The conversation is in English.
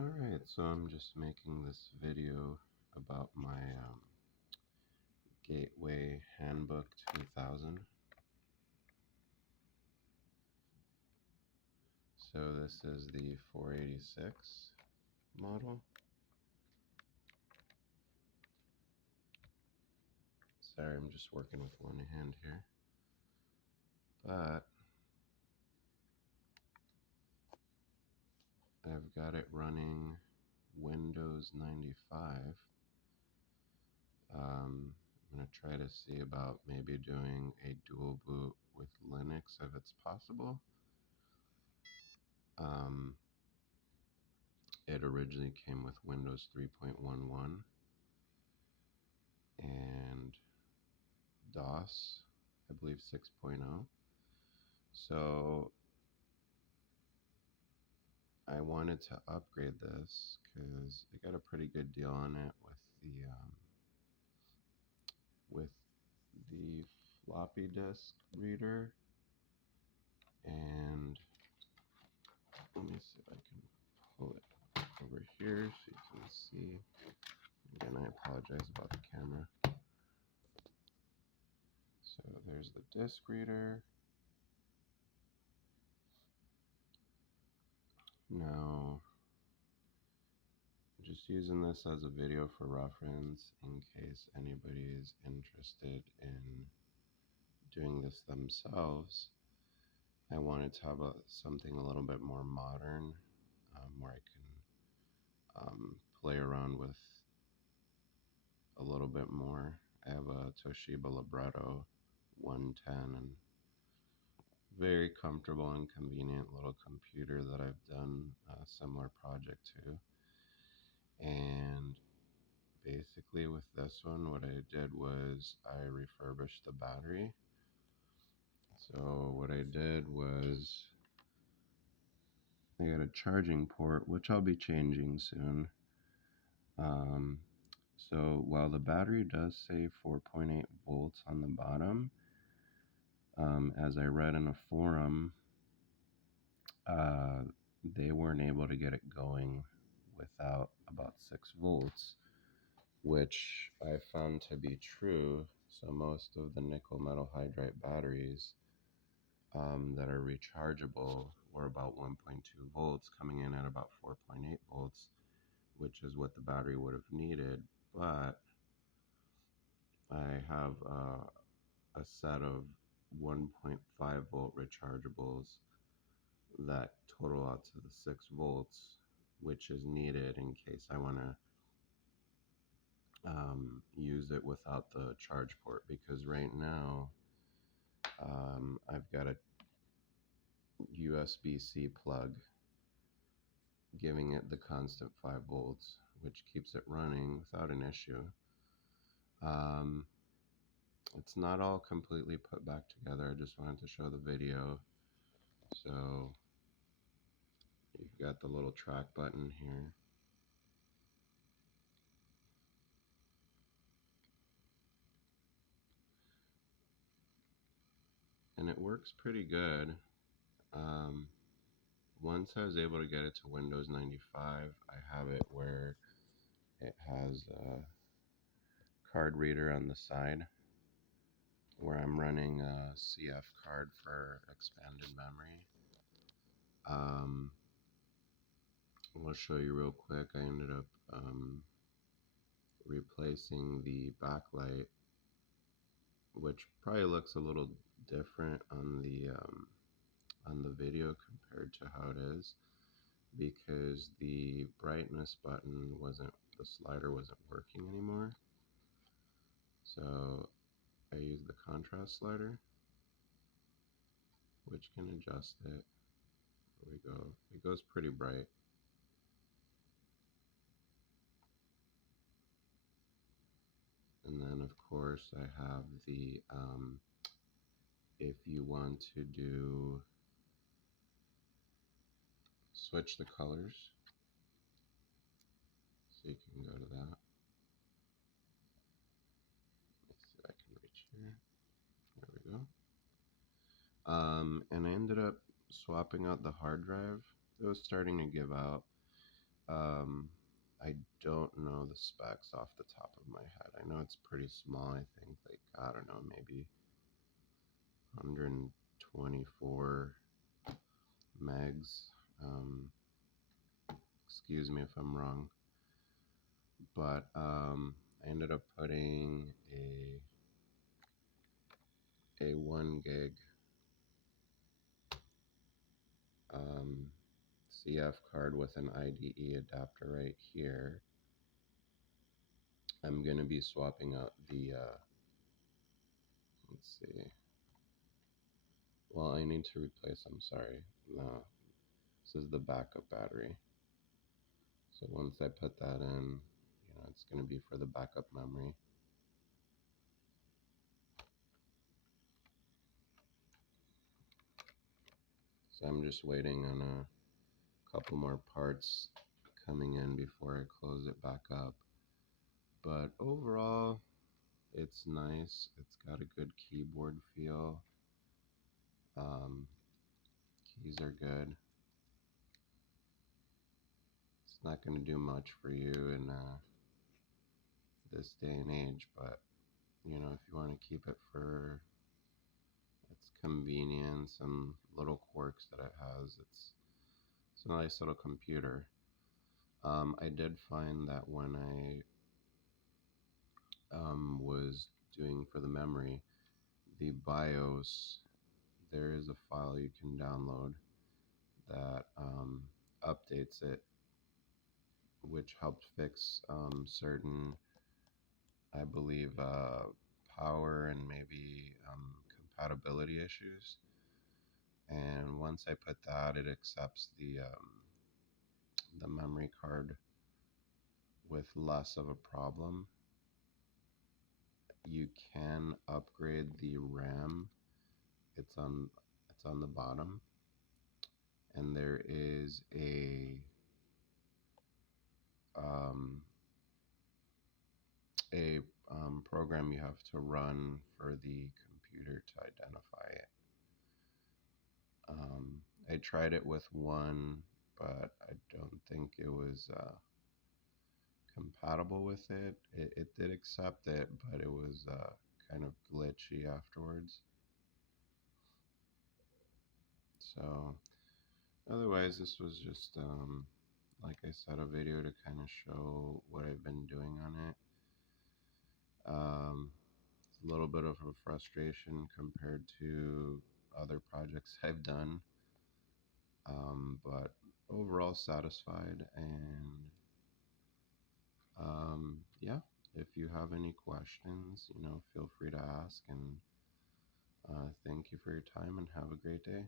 Alright, so I'm just making this video about my Gateway Handbook 2000. So this is the 486 model. Sorry, I'm just working with one hand here. But I've got it running Windows 95. I'm going to try to see about maybe doing a dual boot with Linux if it's possible. It originally came with Windows 3.11 and DOS, I believe 6.0. So I wanted to upgrade this because I got a pretty good deal on it with the floppy disk reader. And let me see if I can pull it over here so you can see. Again, I apologize about the camera. So there's the disk reader. Now, just using this as a video for reference in case anybody is interested in doing this themselves. I wanted to have something a little bit more modern where I can play around with a little bit more. I have a Toshiba Libretto 110 and very comfortable and convenient little computer that I've done a similar project to. And basically with this one, what I did was I refurbished the battery. So what I did was I got a charging port, which I'll be changing soon. So while the battery does say 4.8 volts on the bottom, as I read in a forum, they weren't able to get it going without about 6 volts, which I found to be true. So most of the nickel metal hydride batteries that are rechargeable were about 1.2 volts, coming in at about 4.8 volts, which is what the battery would have needed. But I have a set of 1.5 volt rechargeables that total out to the 6 volts, which is needed in case I want to use it without the charge port, because right now I've got a USB-C plug giving it the constant 5 volts, which keeps it running without an issue. It's not all completely put back together. I just wanted to show the video. So you've got the little track button here. And it works pretty good. Once I was able to get it to Windows 95, I have it where it has a card reader on the side where I'm running a CF card for expanded memory. I'll show you real quick. I ended up replacing the backlight, which probably looks a little different on the video compared to how it is, because the brightness button the slider wasn't working anymore. So I use the contrast slider, which can adjust it. There we go. It goes pretty bright. And then of course I have the if you want to switch the colors, so you can go to that. Let's see if I can reach here. There we go. And I ended up swapping out the hard drive. It was starting to give out. Um, I don't know the specs off the top of my head. I know it's pretty small. I think like, I don't know, maybe 124 megs. Excuse me if I'm wrong, but I ended up putting a 1 gig um, CF card with an IDE adapter right here. I'm gonna be swapping out the let's see. Well, I need to replace. I'm sorry. No, this is the backup battery. So once I put that in, it's gonna be for the backup memory. So I'm just waiting on a couple more parts coming in before I close it back up. But overall, it's nice. It's got a good keyboard feel. Keys are good. It's not going to do much for you in this day and age, but if you want to keep it for its convenience and little quirks that it has, it's a nice little computer. I did find that when I was doing for the memory, the BIOS, there is a file you can download that updates it, which helped fix certain, I believe, power and maybe compatibility issues. And once I put that, it accepts the memory card with less of a problem. You can upgrade the RAM. It's on the bottom, and there is um, a program you have to run for the computer to identify it. I tried it with one, but I don't think it was compatible with it. It did accept it, but it was kind of glitchy afterwards. So otherwise, this was just, like I said, a video to kind of show what I've been doing on it. It's a little bit of a frustration compared to other projects I've done, but overall satisfied. And yeah, if you have any questions, feel free to ask. And thank you for your time and have a great day.